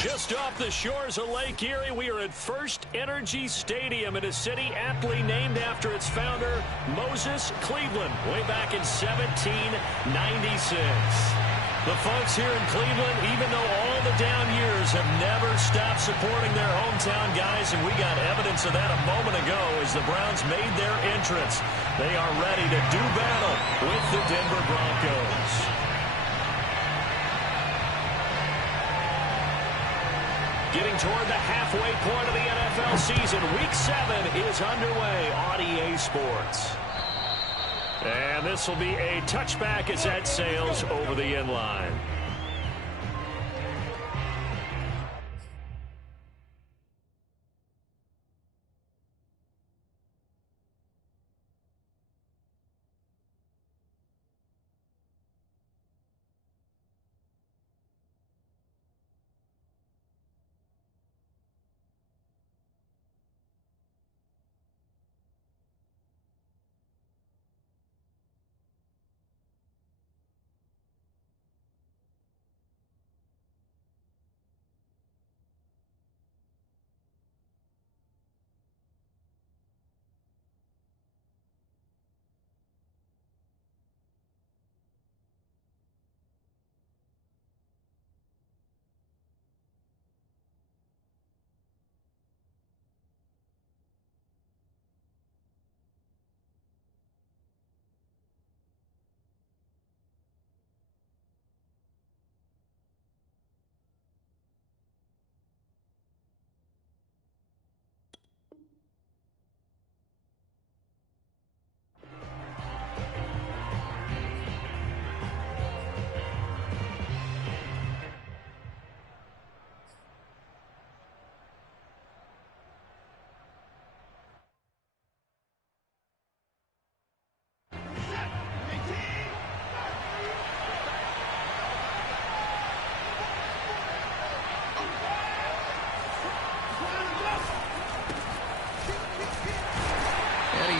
Just off the shores of Lake Erie, we are at First Energy Stadium in a city aptly named after its founder, Moses Cleveland, way back in 1796. The folks here in Cleveland, even though all the down years, have never stopped supporting their hometown guys, and we got evidence of that a moment ago as the Browns made their entrance. They are ready to do battle with the Denver Broncos. Getting toward the halfway point of the NFL season, Week 7 is underway on EA Sports. And this will be a touchback as that sails over the end line.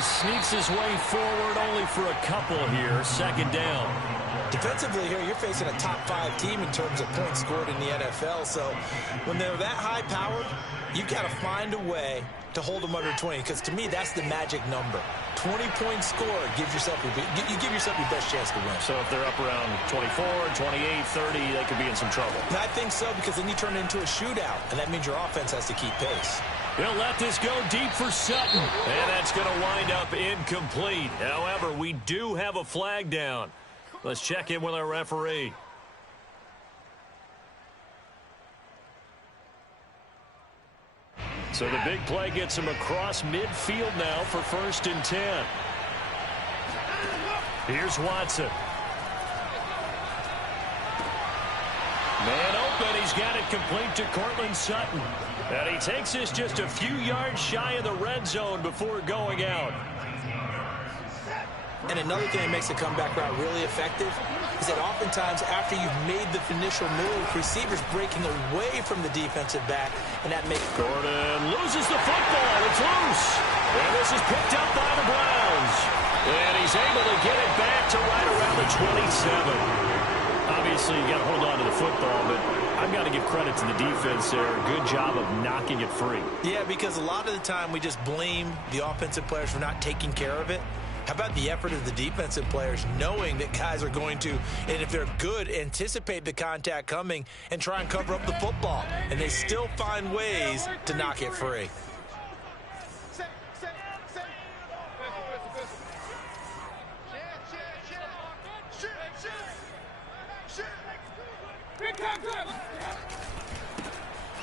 Sneaks his way forward only for a couple here. Second down. Defensively here, you're facing a top 5 team in terms of points scored in the NFL. So when they're that high powered, you got to find a way to hold them under 20. Because to me, that's the magic number. 20 points scored gives yourself your best chance to win. So if they're up around 24, 28, 30, they could be in some trouble. And I think so, because then you turn it into a shootout, and that means your offense has to keep pace. He'll let this go deep for Sutton, and that's going to wind up incomplete. However, we do have a flag down. Let's check in with our referee. So the big play gets him across midfield now for 1st and 10. Here's Watson. Man open, he's got it complete to Cortland Sutton. And he takes this just a few yards shy of the red zone before going out. And another thing that makes the comeback route really effective is that oftentimes after you've made the initial move, receivers breaking away from the defensive back, and that makes... Gordon loses the football. It's loose. And this is picked up by the Browns. And he's able to get it back to right around the 27. Obviously, you got to hold on to the football, but I've got to give credit to the defense there. Good job of knocking it free. Yeah, because a lot of the time we just blame the offensive players for not taking care of it. How about the effort of the defensive players knowing that guys are going to, and if they're good, anticipate the contact coming and try and cover up the football. And they still find ways to knock it free.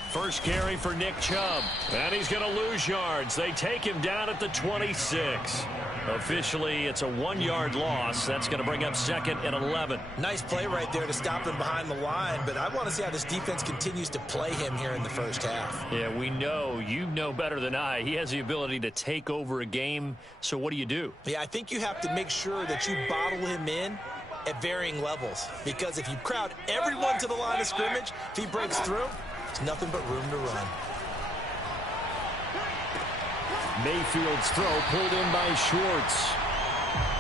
First carry for Nick Chubb. And he's going to lose yards. They take him down at the 26. Officially, it's a 1-yard loss. That's going to bring up 2nd and 11. Nice play right there to stop him behind the line, but I want to see how this defense continues to play him here in the first half. Yeah, we know. You know better than I. He has the ability to take over a game, so what do? Yeah, I think you have to make sure that you bottle him in at varying levels, because if you crowd everyone to the line of scrimmage, if he breaks through, there's nothing but room to run. Mayfield's throw pulled in by Schwartz.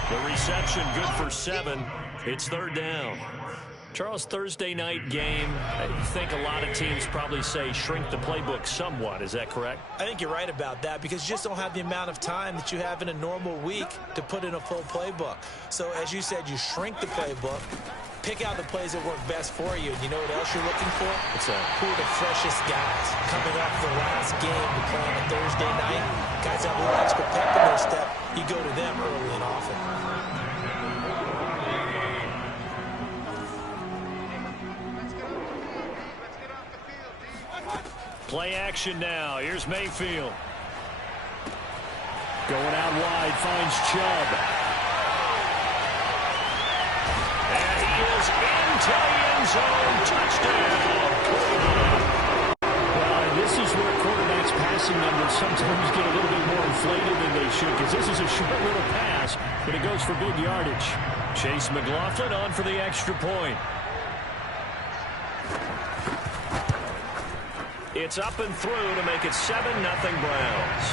The reception good for 7. It's 3rd down. Charles, Thursday night game, I think a lot of teams probably say shrink the playbook somewhat. Is that correct? I think you're right about that because you just don't have the amount of time that you have in a normal week to put in a full playbook. So, as you said, you shrink the playbook, pick out the plays that work best for you. And you know what else you're looking for? What's that? Who are the freshest guys coming off the last game to play on a Thursday night? Guys have a little extra pep in their step. You go to them early and often. Play action now. Here's Mayfield. Going out wide, finds Chubb. And he is into the end zone. Touchdown. Well, this is where quarterbacks' passing numbers sometimes get a little bit more inflated than they should, because this is a short little pass, but it goes for big yardage. Chase McLaughlin on for the extra point. It's up and through to make it 7-0 Browns.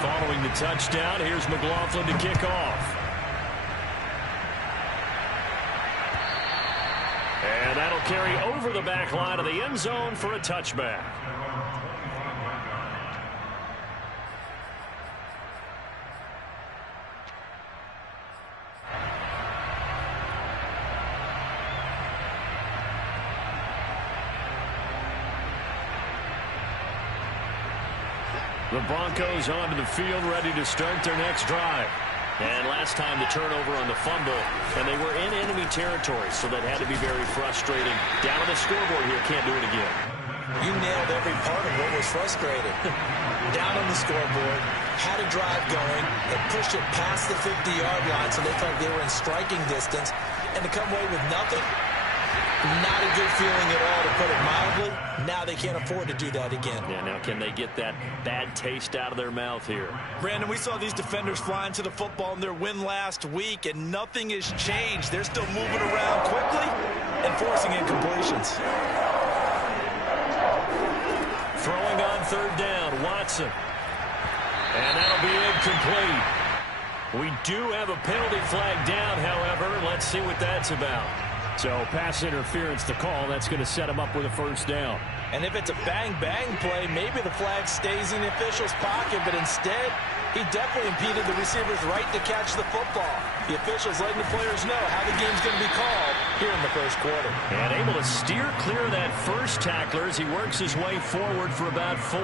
Following the touchdown, here's McLaughlin to kick off. And that'll carry over the back line of the end zone for a touchback. The Broncos onto the field, ready to start their next drive. And last time the turnover on the fumble, and they were in enemy territory, so that had to be very frustrating. Down on the scoreboard here, can't do it again. You nailed every part of what was frustrating. Down on the scoreboard, had a drive going, and pushed it past the 50-yard line, so they thought they were in striking distance, and to come away with nothing, not a good feeling at all, to put it mildly. Now they can't afford to do that again. Yeah, now can they get that bad taste out of their mouth here? Brandon, we saw these defenders flying to the football in their win last week, and nothing has changed. They're still moving around quickly and forcing incompletions. Throwing on third down, Watson. And that'll be incomplete. We do have a penalty flag down, however. Let's see what that's about. So pass interference to call. That's going to set him up with a first down. And if it's a bang-bang play, maybe the flag stays in the official's pocket, but instead, he definitely impeded the receiver's right to catch the football. The officials letting the players know how the game's going to be called here in the first quarter. And able to steer clear of that first tackler as he works his way forward for about 4.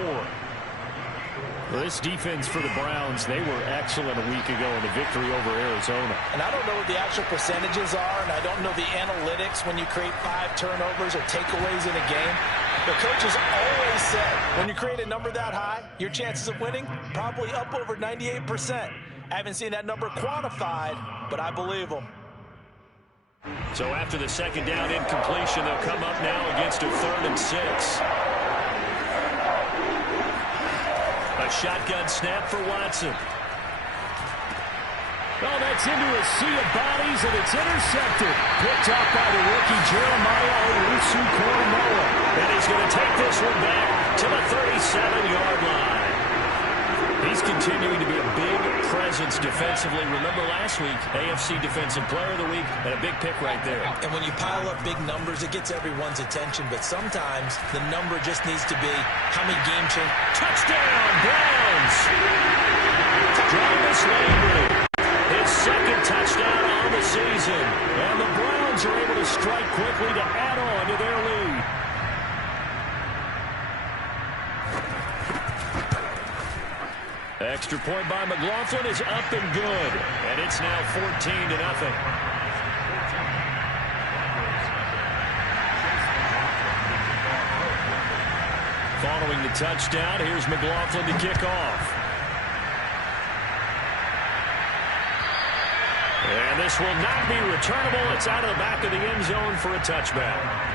Well, this defense for the Browns, they were excellent a week ago in the victory over Arizona. And I don't know what the actual percentages are, and I don't know the analytics when you create 5 turnovers or takeaways in a game. The coaches always said when you create a number that high, your chances of winning probably up over 98%. I haven't seen that number quantified, but I believe them. So after the second down incompletion, they'll come up now against a 3rd and 6. A shotgun snap for Watson. Oh, that's into a sea of bodies, and it's intercepted. Picked off by the rookie Jeremiah Owusu-Koramoah. And he's going to take this one back to the 37-yard line. He's continuing to be a big presence defensively. Remember last week, AFC Defensive Player of the Week, and a big pick right there. And when you pile up big numbers, it gets everyone's attention. But sometimes the number just needs to be how many game change. Touchdown, Browns! Jarvis Landry, his 2nd touchdown on the season. And the Browns are able to strike quickly to add on to their lead. Extra point by McLaughlin is up and good. And it's now 14-0. Following the touchdown, here's McLaughlin to kick off. And this will not be returnable. It's out of the back of the end zone for a touchback.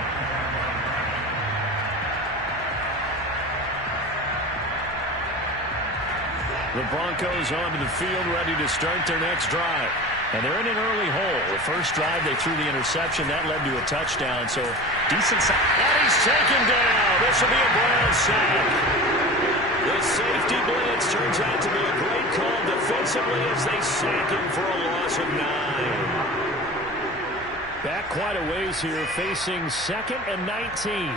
The Broncos onto the field, ready to start their next drive. And they're in an early hole. The first drive, they threw the interception. That led to a touchdown, so decent. And he's taken down. This will be a Browns sack. The safety blitz turns out to be a great call defensively as they sack him for a loss of 9. Back quite a ways here, facing 2nd and 19.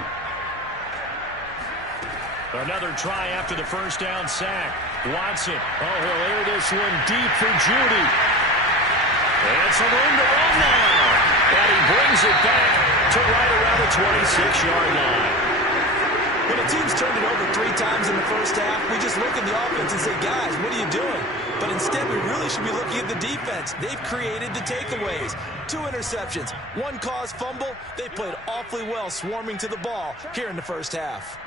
Another try after the first down sack. Watson. Oh, he'll air this one deep for Judy. And some room to run now. And he brings it back to right around the 26-yard line. When a team's turned it over 3 times in the first half, we just look at the offense and say, guys, what are you doing? But instead, we really should be looking at the defense. They've created the takeaways. 2 interceptions, 1 caused fumble. They played awfully well swarming to the ball here in the first half.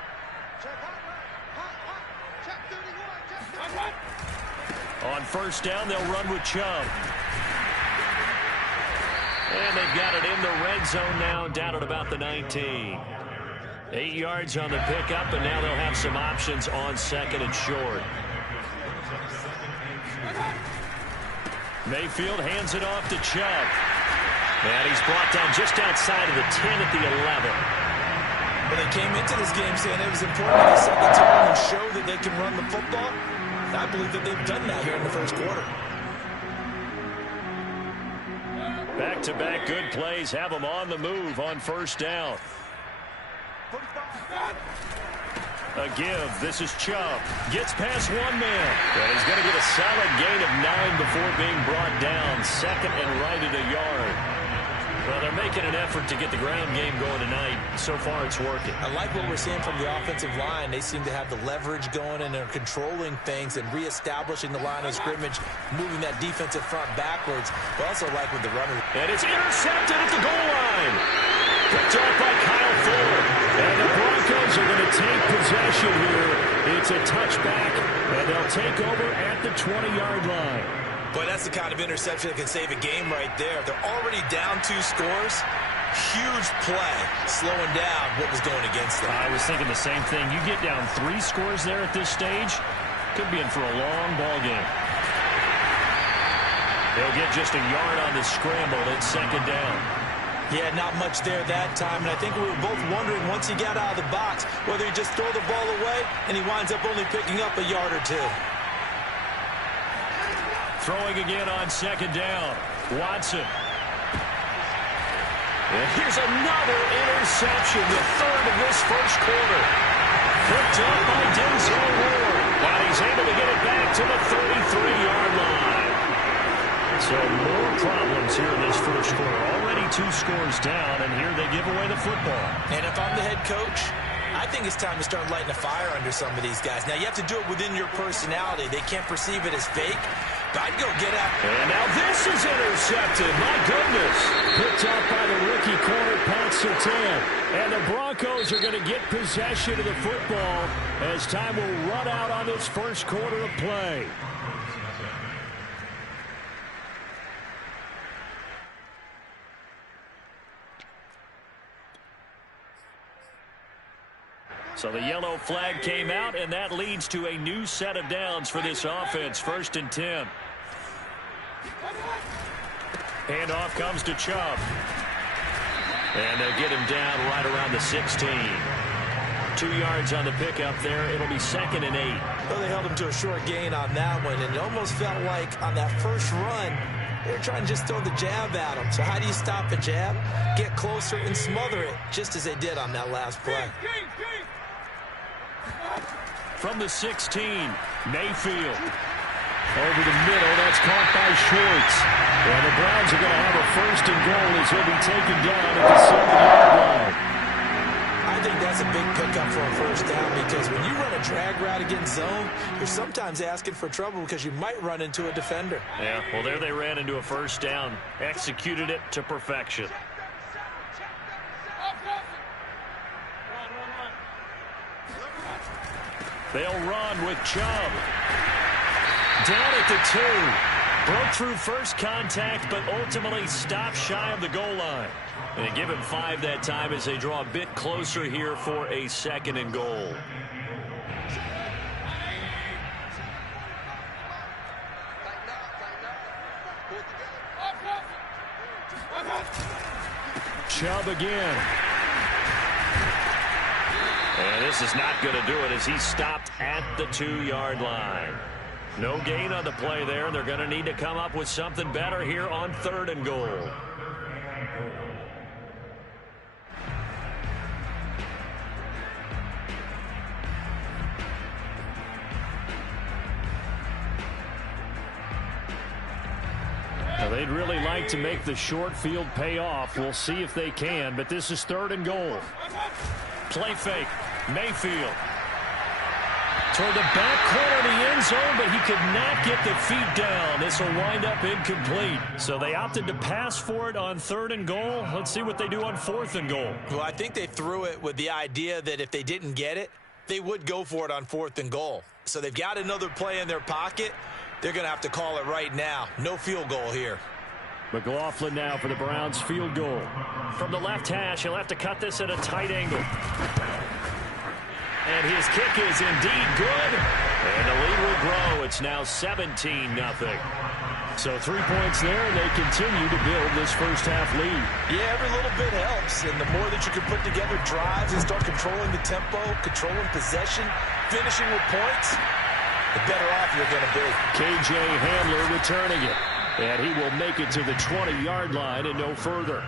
On first down, they'll run with Chubb. And they've got it in the red zone now, down at about the 19. 8 yards on the pickup, and now they'll have some options on 2nd and short. Mayfield hands it off to Chubb. And he's brought down just outside of the 10 at the 11. Well, they came into this game saying it was important to set the tone and show that they can run the football. I believe that they've done that here in the first quarter. Back-to-back good plays have them on the move on first down. A give. This is Chubb. Gets past 1 man. And he's going to get a solid gain of 9 before being brought down. 2nd and right at a yard. Well, they're making an effort to get the ground game going tonight. So far, it's working. I like what we're seeing from the offensive line. They seem to have the leverage going, and they're controlling things and reestablishing the line of scrimmage, moving that defensive front backwards. But also like with the runner. And it's intercepted at the goal line. Picked up by Kyle Fuller. And the Broncos are going to take possession here. It's a touchback, and they'll take over at the 20-yard line. Boy, that's the kind of interception that can save a game right there. They're already down 2 scores. Huge play, slowing down what was going against them. I was thinking the same thing. You get down 3 scores there at this stage, could be in for a long ball game. They'll get just a yard on the scramble at 2nd down. Yeah, not much there that time, and I think we were both wondering once he got out of the box whether he just throw the ball away and he winds up only picking up a yard or 2. Throwing again on 2nd down. Watson. And here's another interception, the 3rd of this first quarter. Picked up by Denzel Ward. And he's able to get it back to the 33-yard line. So more problems here in this first quarter. Already 2 scores down, and here they give away the football. And if I'm the head coach, I think it's time to start lighting a fire under some of these guys. Now, you have to do it within your personality. They can't perceive it as fake. I'd go get after it. And now this is intercepted. My goodness. Picked up by the rookie corner, Pat Surtain. And the Broncos are going to get possession of the football as time will run out on this first quarter of play. So the yellow flag came out, and that leads to a new set of downs for this offense. 1st and 10. Handoff comes to Chubb. And they'll get him down right around the 16. 2 yards on the pickup there. It'll be 2nd and 8. Well, they held him to a short gain on that one, and it almost felt like on that first run, they were trying to just throw the jab at him. So how do you stop a jab? Get closer and smother it, just as they did on that last play. From the 16, Mayfield. Over the middle, that's caught by Schwartz. And the Browns are going to have a 1st and goal as he'll be taken down at the 7-yard line. I think that's a big pickup for a 1st down, because when you run a drag route against zone, you're sometimes asking for trouble because you might run into a defender. Yeah, well, there they ran into a 1st down. Executed it to perfection. They'll run with Chubb. Down at the 2. Broke through first contact, but ultimately stopped shy of the goal line. And they give him 5 that time as they draw a bit closer here for a 2nd and goal. Chubb again. And this is not going to do it as he's stopped at the 2-yard line. No gain on the play there. They're going to need to come up with something better here on 3rd and goal. Now, they'd really like to make the short field pay off. We'll see if they can, but this is 3rd and goal. Play fake. Mayfield. Toward the back corner of the end zone, but he could not get the feet down. This will wind up incomplete. So they opted to pass for it on 3rd and goal. Let's see what they do on 4th and goal. Well, I think they threw it with the idea that if they didn't get it, they would go for it on 4th and goal. So they've got another play in their pocket. They're going to have to call it right now. No field goal here. McLaughlin now for the Browns field goal. From the left hash, he'll have to cut this at a tight angle. And his kick is indeed good. And the lead will grow. It's now 17-0. So 3 points there, and they continue to build this first half lead. Yeah, every little bit helps. And the more that you can put together drives and start controlling the tempo, controlling possession, finishing with points, the better off you're going to be. K.J. Hamler returning it. And he will make it to the 20-yard line and no further.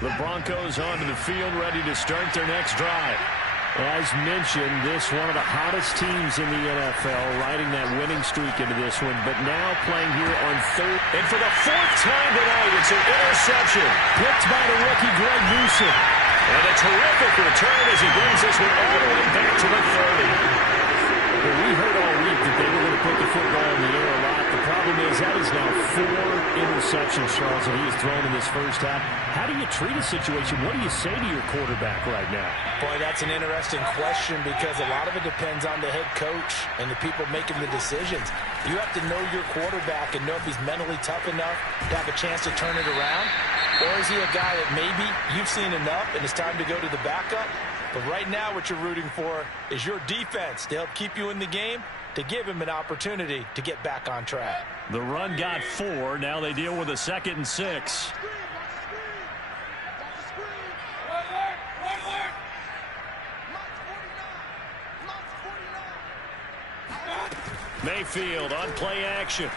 The Broncos onto the field, ready to start their next drive. As mentioned, this one of the hottest teams in the NFL, riding that winning streak into this one, but now playing here on 3rd. And for the 4th time tonight, it's an interception. Picked by the rookie Greg Newsome. And a terrific return as he brings this one all the way back to the 30. Well, we heard all week that they were going to put the football in the air a lot. The problem is that is now 4 interceptions, Charles, that he has thrown in this first half. How do you treat a situation? What do you say to your quarterback right now? Boy, that's an interesting question because a lot of it depends on the head coach and the people making the decisions. You have to know your quarterback and know if he's mentally tough enough to have a chance to turn it around. Or is he a guy that maybe you've seen enough and it's time to go to the backup? But right now what you're rooting for is your defense to help keep you in the game, to give him an opportunity to get back on track. The run got 4. Now they deal with a 2nd and 6. Mayfield on play action.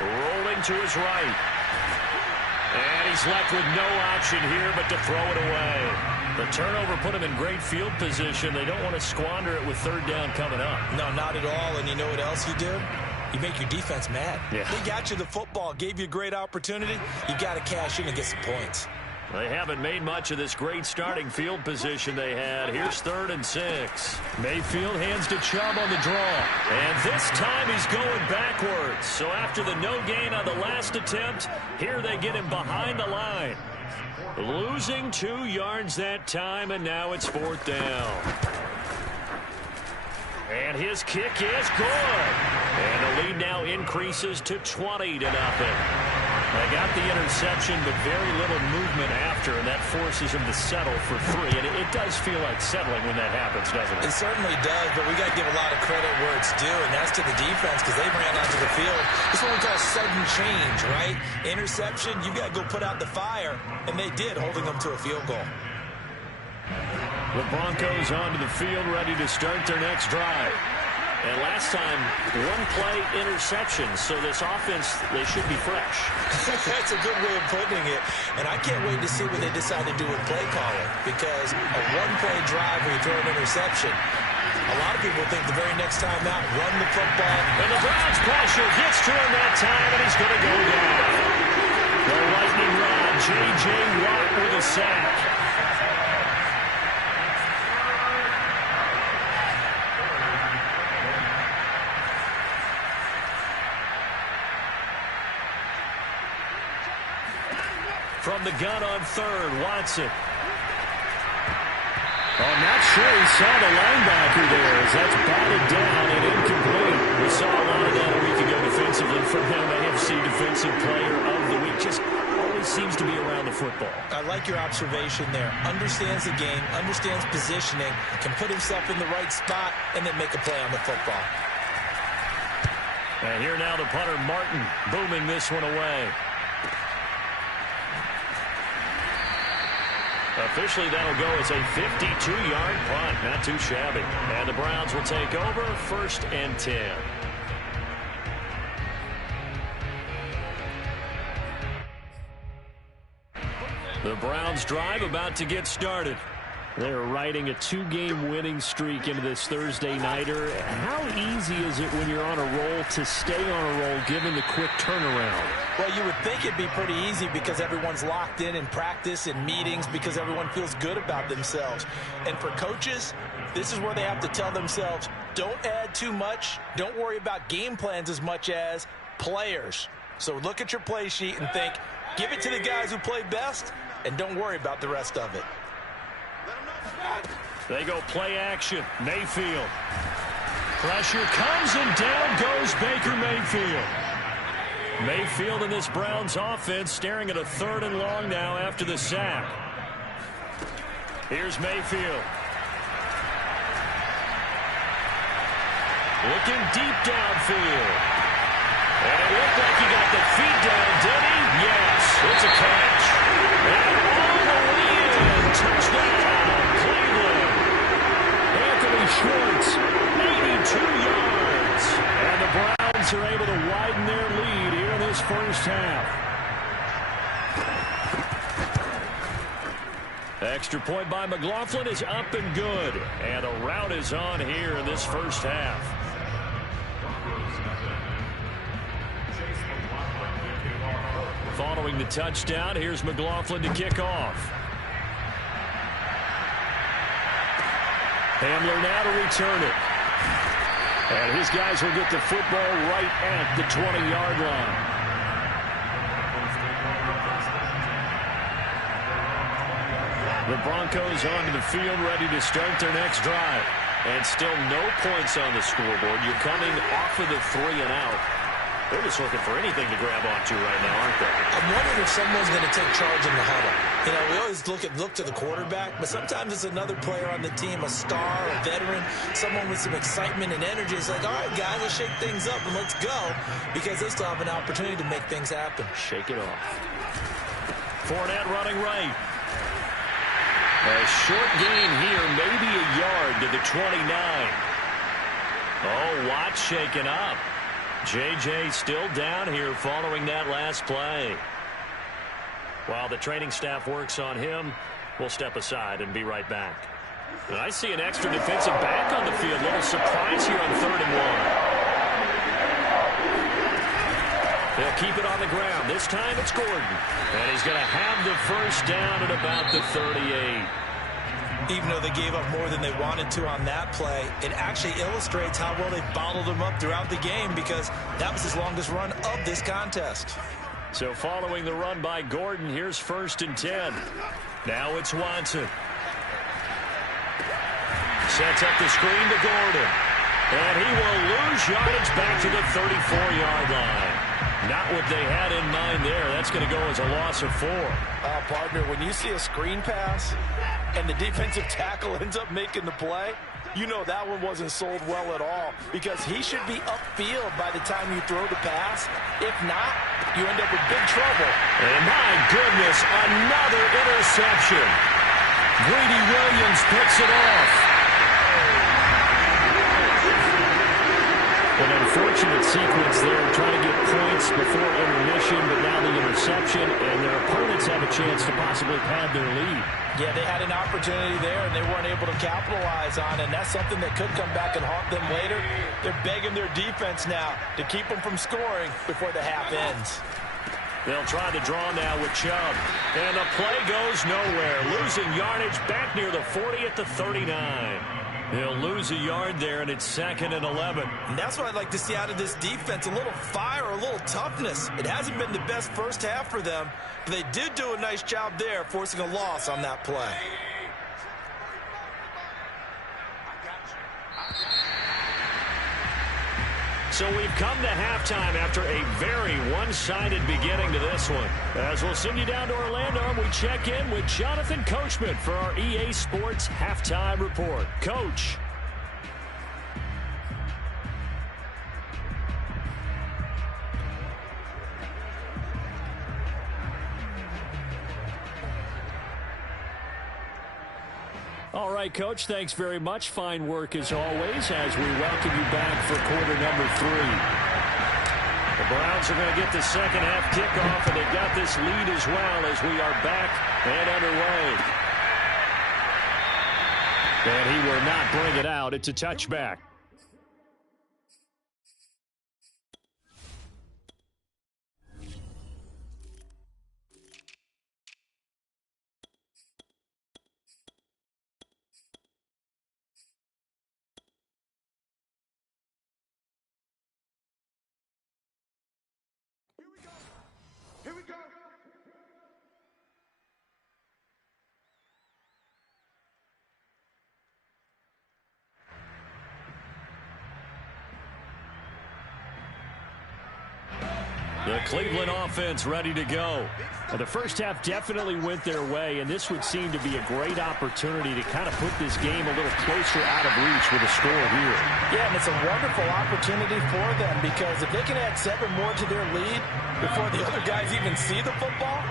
Rolling to his right. And he's left with no option here but to throw it away. The turnover put him in great field position. They don't want to squander it with 3rd down coming up. No, not at all. And you know what else you do? You make your defense mad. Yeah. They got you the football, gave you a great opportunity. You got to cash in and get some points. They haven't made much of this great starting field position they had. Here's 3rd and 6. Mayfield hands to Chubb on the draw. And this time he's going backwards. So after the no gain on the last attempt, here they get him behind the line. Losing 2 yards that time, and now it's 4th down. And his kick is good. And the lead now increases to 20-0. They got the interception, but very little movement after, and that forces him to settle for 3. And it does feel like settling when that happens, doesn't it? It certainly does, but we got to give a lot of credit where it's due, and that's to the defense because they ran onto the field. This is what we call sudden change, right? Interception, you got to go put out the fire, and they did, holding them to a field goal. The Broncos onto the field, ready to start their next drive. And last time, 1-play interception. So this offense, they should be fresh. That's a good way of putting it. And I can't wait to see what they decide to do with play calling. Because a 1-play drive where you throw an interception, a lot of people think the very next time out, run the football. And the Browns pressure gets to him that time, and he's going to go down. The lightning rod, J.J. Watt with a sack. From the gun on 3rd, Watson. I'm not sure he saw the linebacker there as that's batted down and incomplete. We saw a lot of that a week ago defensively from him, AFC Defensive Player of the Week. Just always seems to be around the football. I like your observation there. Understands the game, understands positioning, can put himself in the right spot, and then make a play on the football. And here now the punter, Martin, booming this one away. Officially, that'll go as a 52-yard punt. Not too shabby. And the Browns will take over 1st and 10. The Browns drive about to get started. They're riding a 2-game winning streak into this Thursday nighter. How easy is it when you're on a roll to stay on a roll given the quick turnaround? Well, you would think it'd be pretty easy because everyone's locked in practice and meetings because everyone feels good about themselves. And for coaches, this is where they have to tell themselves, don't add too much. Don't worry about game plans as much as players. So look at your play sheet and think, give it to the guys who play best, and don't worry about the rest of it. They go play action. Mayfield. Pressure comes and down goes Baker Mayfield. Mayfield in this Browns offense staring at a 3rd and long now after the sack. Here's Mayfield. Looking deep downfield. And it looked like he got the feet down, did he? Yes, it's a catch. And all the way in. Touchdown, Cleveland. Anthony Schwartz, 82 yards. And the Browns are able to widen their lead here in this first half. Extra point by McLaughlin is up and good. And a rout is on here in this first half. Following the touchdown, here's McLaughlin to kick off. Hamler now to return it. And his guys will get the football right at the 20-yard line. The Broncos onto the field, ready to start their next drive. And still no points on the scoreboard. You're coming off of the 3 and out. They're just looking for anything to grab onto right now, aren't they? I'm wondering if someone's going to take charge in the huddle. You know, we always look to the quarterback, but sometimes it's another player on the team, a star, a veteran, someone with some excitement and energy. It's like, all right, guys, let's shake things up and let's go, because they still have an opportunity to make things happen. Shake it off. Fournette running right. A short gain here, maybe a yard to the 29. Oh, Watt shaken up. J.J. still down here following that last play. While the training staff works on him, we'll step aside and be right back. And I see an extra defensive back on the field. Little surprise here on 3rd and 1. They'll keep it on the ground. This time it's Gordon. And he's going to have the first down at about the 38. Even though they gave up more than they wanted to on that play, it actually illustrates how well they bottled him up throughout the game, because that was his longest run of this contest. So following the run by Gordon, here's 1st and 10. Now it's Watson. Sets up the screen to Gordon. And he will lose yardage back to the 34-yard line. Not what they had in mind there. That's going to go as a loss of 4. Partner, when you see a screen pass and the defensive tackle ends up making the play, you know that one wasn't sold well at all, because he should be upfield by the time you throw the pass. If not, you end up with big trouble. And my goodness, another interception. Greedy Williams picks it off. An unfortunate sequence there, trying to get points before intermission, but now the interception, and their opponents have a chance to possibly pad their lead. Yeah, they had an opportunity there, and they weren't able to capitalize on it, and that's something that could come back and haunt them later. They're begging their defense now to keep them from scoring before the half ends. They'll try the draw now with Chubb, and the play goes nowhere. Losing yardage back near the 40 at the 39. They'll lose a yard there, and it's 2nd and 11. And that's what I'd like to see out of this defense, a little fire, a little toughness. It hasn't been the best first half for them, but they did do a nice job there, forcing a loss on that play. So we've come to halftime after a very one-sided beginning to this one. As we'll send you down to Orlando, we check in with Jonathan Coachman for our EA Sports Halftime Report. Coach. All right, Coach, thanks very much. Fine work as always as we welcome you back for quarter number 3. The Browns are going to get the second half kickoff, and they've got this lead as well as we are back and underway. And he will not bring it out. It's a touchback. Here we go. The Cleveland offense ready to go. Well, the first half definitely went their way, and this would seem to be a great opportunity to kind of put this game a little closer out of reach with a score here. Yeah, and it's a wonderful opportunity for them because if they can add 7 more to their lead before the other guys even see the football,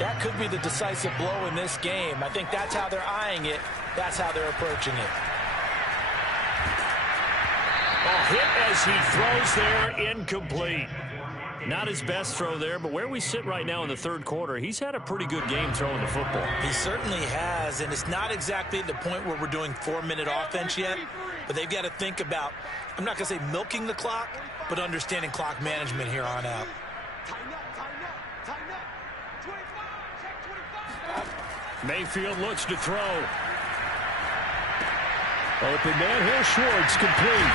that could be the decisive blow in this game. I think that's how they're eyeing it. That's how they're approaching it. A hit as he throws there, incomplete. Not his best throw there, but where we sit right now in the third quarter, he's had a pretty good game throwing the football. He certainly has, and it's not exactly at the point where we're doing 4-minute offense yet, but they've got to think about, I'm not going to say milking the clock, but understanding clock management here on out. Mayfield looks to throw. Open man, here's Schwartz, complete.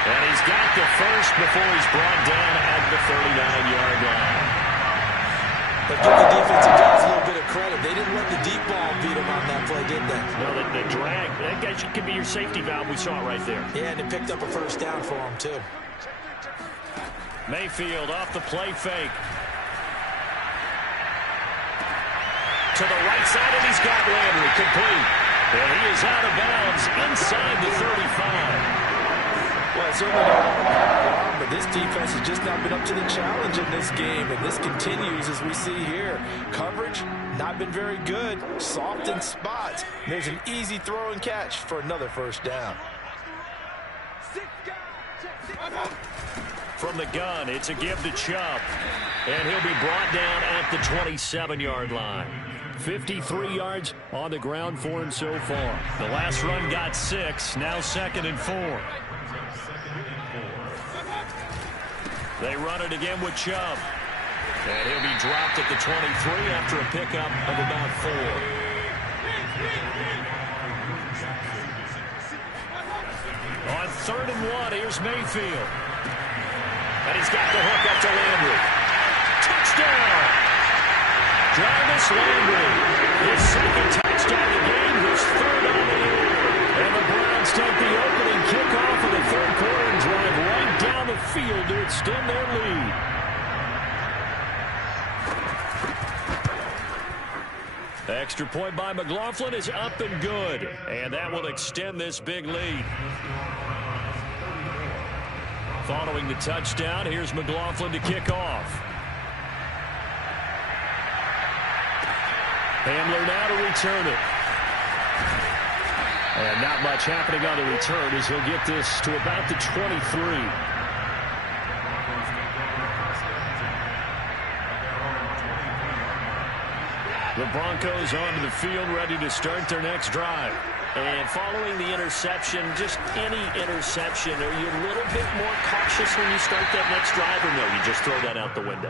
And he's got the first before he's brought down at the 39-yard line. But give the defensive guys a little bit of credit. They didn't let the deep ball beat them on that play, did they? No, the drag, that guy could be your safety valve. We saw it right there. Yeah, and it picked up a first down for him, too. Mayfield off the play fake. To the right side, and he's got Landry, complete. And he is out of bounds inside the 35. Well, certainly not, but this defense has just not been up to the challenge in this game, and this continues as we see here. Coverage, not been very good, soft in spots. There's an easy throw and catch for another first down. From the gun, it's a give to Chubb, and he'll be brought down at the 27-yard line. 53 yards on the ground for him so far. The last run got 6, now 2nd and 4. They run it again with Chubb. And he'll be dropped at the 23 after a pickup of about 4. On 3rd and 1, here's Mayfield. And he's got the hook up to Landry. Touchdown! Jarvis Landry. His second touchdown of the game, his 3rd on the year. And the Browns take the opening kickoff of the 3rd quarter and drive right down the field to extend their lead. The extra point by McLaughlin is up and good, and that will extend this big lead. Following the touchdown, here's McLaughlin to kick off. Hamler now to return it. And not much happening on the return as he'll get this to about the 23. The Broncos onto the field, ready to start their next drive. And following the interception, just any interception, are you a little bit more cautious when you start that next drive, or no, you just throw that out the window?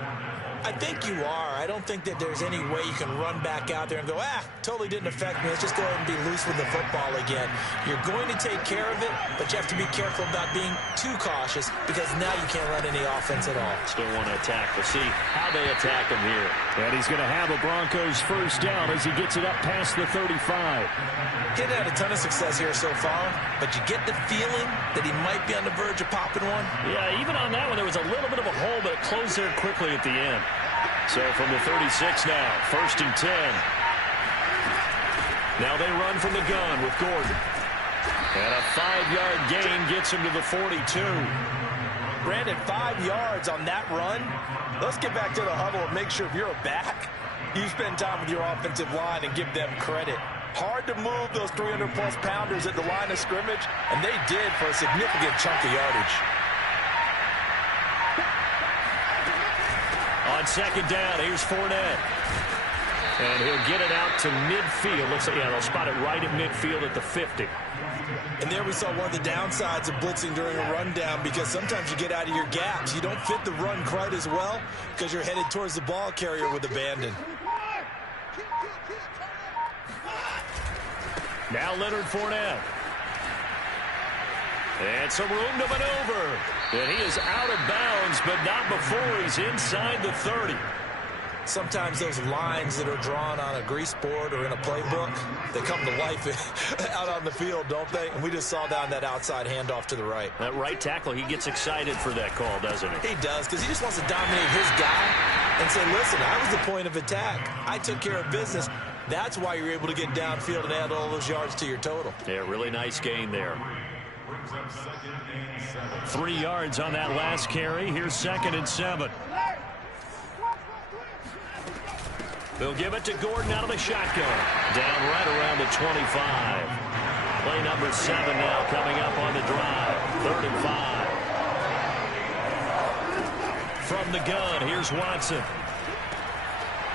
I think you are. I don't think that there's any way you can run back out there and go, totally didn't affect me. Let's just go ahead and be loose with the football again. You're going to take care of it, but you have to be careful about being too cautious because now you can't run any offense at all. Still want to attack. We'll see how they attack him here. And he's going to have a Broncos first down as he gets it up past the 35. He had a ton of success here so far, but you get the feeling that he might be on the verge of popping one. Yeah, even on that one, there was a little bit of a hole, but it closed there quickly at the end. So from the 36 now, 1st and 10. Now they run from the gun with Gordon. And a 5-yard gain gets him to the 42. Brandon, 5 yards on that run. Let's get back to the huddle and make sure if you're a back, you spend time with your offensive line and give them credit. Hard to move those 300-plus pounders at the line of scrimmage, and they did for a significant chunk of yardage. On second down, here's Fournette. And he'll get it out to midfield. Looks like, yeah, they'll spot it right at midfield at the 50. And there we saw one of the downsides of blitzing during a rundown, because sometimes you get out of your gaps. You don't fit the run quite as well because you're headed towards the ball carrier with abandon. Now Leonard Fournette. And some room to maneuver. And he is out of bounds, but not before he's inside the 30. Sometimes those lines that are drawn on a grease board or in a playbook, they come to life out on the field, don't they? And we just saw down that outside handoff to the right. That right tackle, he gets excited for that call, doesn't he? He does, because he just wants to dominate his guy and say, listen, I was the point of attack. I took care of business. That's why you're able to get downfield and add all those yards to your total. Yeah, really nice gain there. 3 yards on that last carry. Here's 2nd and 7. They'll give it to Gordon out of the shotgun. Down right around the 25. Play number 7 now coming up on the drive. 3rd and 5. From the gun, here's Watson.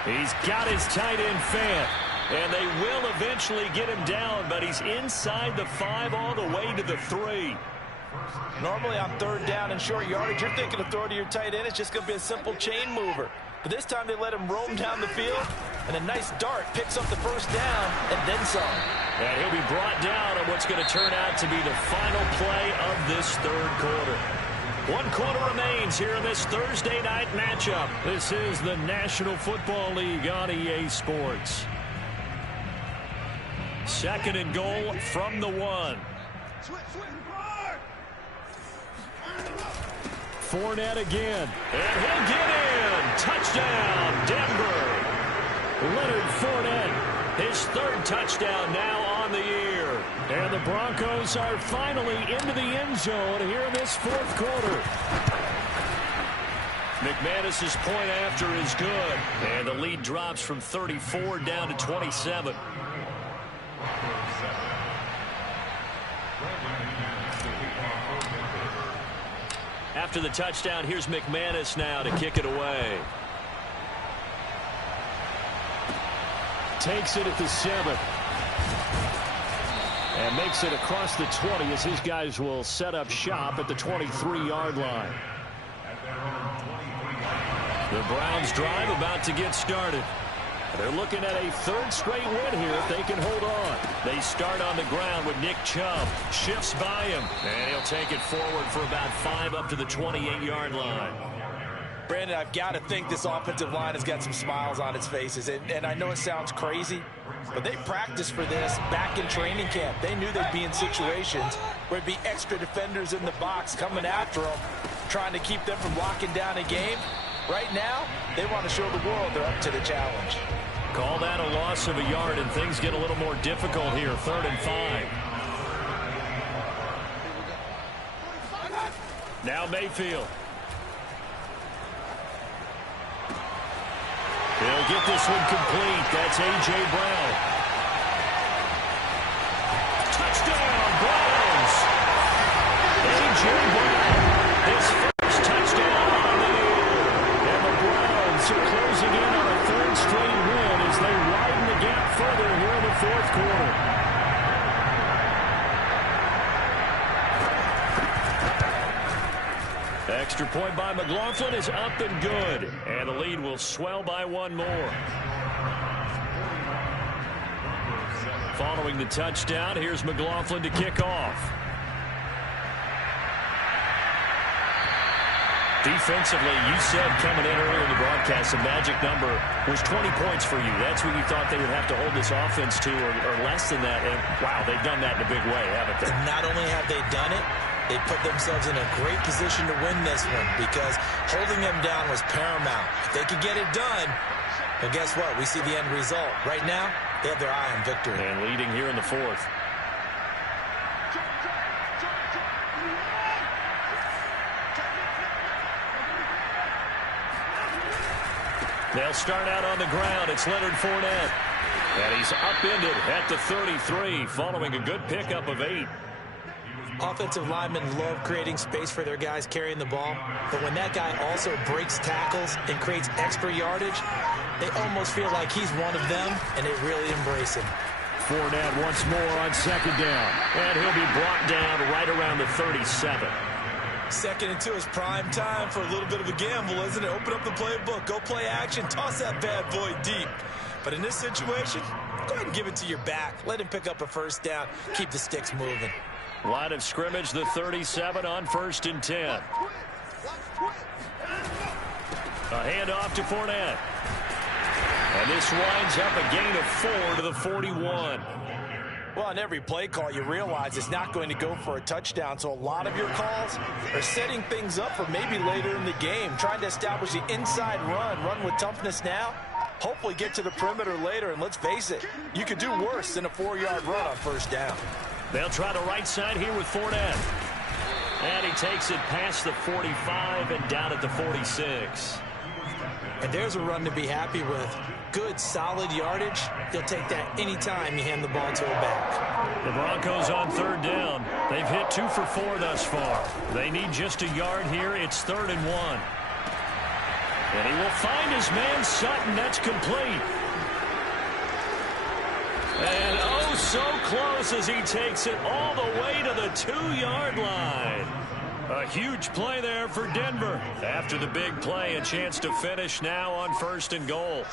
He's got his tight end Fant. And they will eventually get him down, but he's inside the 5 all the way to the 3. Normally on 3rd down and short yardage, you're thinking of throwing to your tight end. It's just going to be a simple chain mover. But this time they let him roam down the field, and a nice dart picks up the 1st down and then some. And he'll be brought down on what's going to turn out to be the final play of this 3rd quarter. 1 quarter remains here in this Thursday night matchup. This is the National Football League on EA Sports. 2nd and goal from the 1. Fournette again. And he'll get in. Touchdown, Denver. Leonard Fournette, his 3rd touchdown now on the year. And the Broncos are finally into the end zone here in this 4th quarter. McManus's point after is good. And the lead drops from 34 down to 27. After the touchdown, here's McManus now to kick it away. Takes it at the 7. And makes it across the 20 as his guys will set up shop at the 23-yard line. The Browns drive about to get started. They're looking at a 3rd straight win here if they can hold on. They start on the ground with Nick Chubb. Shifts by him. And he'll take it forward for about 5 up to the 28-yard line. Brandon, I've got to think this offensive line has got some smiles on its faces. And I know it sounds crazy, but they practiced for this back in training camp. They knew they'd be in situations where it'd be extra defenders in the box coming after them, trying to keep them from locking down a game. Right now, they want to show the world they're up to the challenge. Call that a loss of a yard, and things get a little more difficult here. 3rd and 5. Now Mayfield. He'll get this one complete. That's A.J. Brown. Touchdown, Browns! A.J. Brown, his 1st touchdown on the year. And the Browns are closing in on a 3rd straight win as they widen the gap further here in the 4th quarter. Extra point by McLaughlin is up and good. And the lead will swell by 1 more. Following the touchdown, here's McLaughlin to kick off. Defensively, you said coming in earlier in the broadcast, the magic number was 20 points for you. That's what you thought they would have to hold this offense to, or less than that. And, wow, they've done that in a big way, haven't they? And not only have they done it, they put themselves in a great position to win this one, because holding them down was paramount. If they could get it done, well, guess what? We see the end result. Right now, they have their eye on victory. And leading here in the 4th. They'll start out on the ground. It's Leonard Fournette. And he's upended at the 33 following a good pickup of 8. Offensive linemen love creating space for their guys carrying the ball, but when that guy also breaks tackles and creates extra yardage, they almost feel like he's one of them, and they really embrace him. Fournette once more on second down, and he'll be brought down right around the 37. 2nd and 2 is prime time for a little bit of a gamble, isn't it? Open up the playbook, go play action, toss that bad boy deep. But in this situation, go ahead and give it to your back. Let him pick up a first down, keep the sticks moving. Line of scrimmage, the 37 on 1st and 10. A handoff to Fournette. And this winds up a gain of 4 to the 41. Well, on every play call, you realize it's not going to go for a touchdown, so a lot of your calls are setting things up for maybe later in the game, trying to establish the inside run with toughness now, hopefully get to the perimeter later, and let's face it, you could do worse than a 4-yard run on 1st down. They'll try the right side here with Fournette. And he takes it past the 45 and down at the 46. And there's a run to be happy with. Good, solid yardage. He'll take that anytime you hand the ball to a back. The Broncos on 3rd down. They've hit 2 for 4 thus far. They need just a yard here. It's 3rd and 1. And he will find his man Sutton. That's complete. And oh, so close as he takes it all the way to the 2-yard line. A huge play there for Denver. After the big play, a chance to finish now on 1st and goal.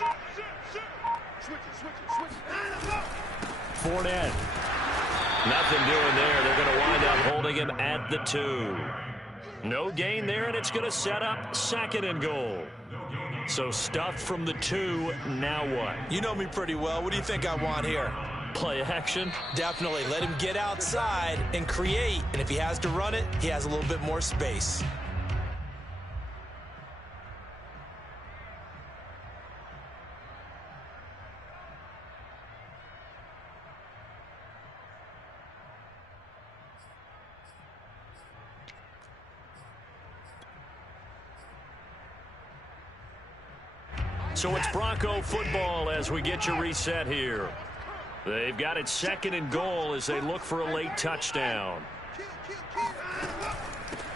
Fournette. Nothing doing there. They're going to wind up holding him at the 2. No gain there, and it's going to set up 2nd and goal. So stuffed from the 2, now what? You know me pretty well. What do you think I want here? Play action? Definitely. Let him get outside and create. And if he has to run it, he has a little bit more space. So it's Bronco football as we get you reset here. They've got it 2nd and goal as they look for a late touchdown.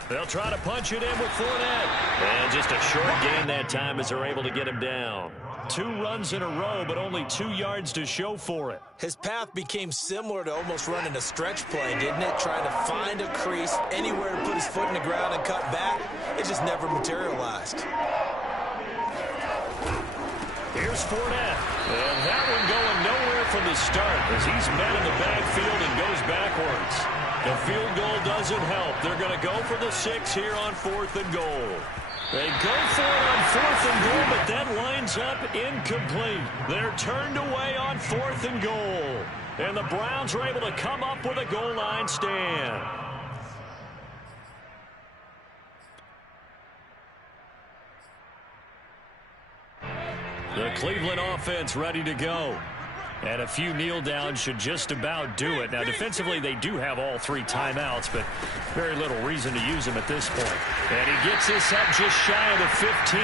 They'll try to punch it in with Fournette. And just a short gain that time as they're able to get him down. 2 runs in a row, but only 2 yards to show for it. His path became similar to almost running a stretch play, didn't it? Trying to find a crease, anywhere to put his foot in the ground and cut back. It just never materialized. Here's Fournette. And that one going nowhere from the start as he's met in the backfield and goes backwards. The field goal doesn't help. They're going to go for the 6 here on 4th and goal. They go for it on 4th and goal, but that winds up incomplete. They're turned away on 4th and goal. And the Browns are able to come up with a goal line stand. The Cleveland offense ready to go. And a few kneel downs should just about do it. Now, defensively, they do have all 3 timeouts, but very little reason to use them at this point. And he gets this up just shy of the 15.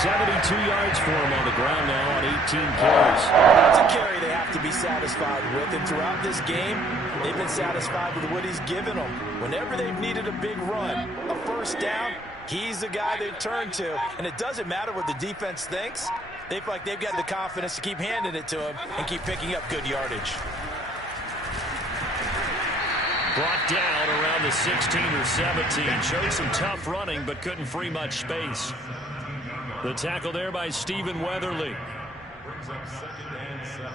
72 yards for him on the ground now on 18 carries. That's a carry they have to be satisfied with. And throughout this game, they've been satisfied with what he's given them. Whenever they've needed a big run, a first down, he's the guy they turn to. And it doesn't matter what the defense thinks. They feel like they've got the confidence to keep handing it to him and keep picking up good yardage. Brought down around the 16 or 17. Showed some tough running, but couldn't free much space. The tackle there by Stephen Weatherly. Brings up 2nd and 7.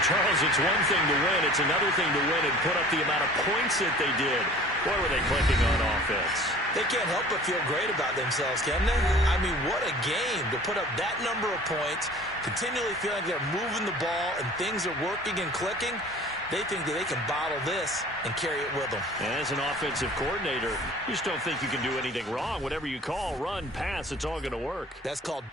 Charles, it's one thing to win. It's another thing to win and put up the amount of points that they did. Boy, were they clicking on offense. They can't help but feel great about themselves, can they? I mean, what a game to put up that number of points, continually feeling they're moving the ball and things are working and clicking. They think that they can bottle this and carry it with them. As an offensive coordinator, you just don't think you can do anything wrong. Whatever you call, run, pass, it's all going to work. That's called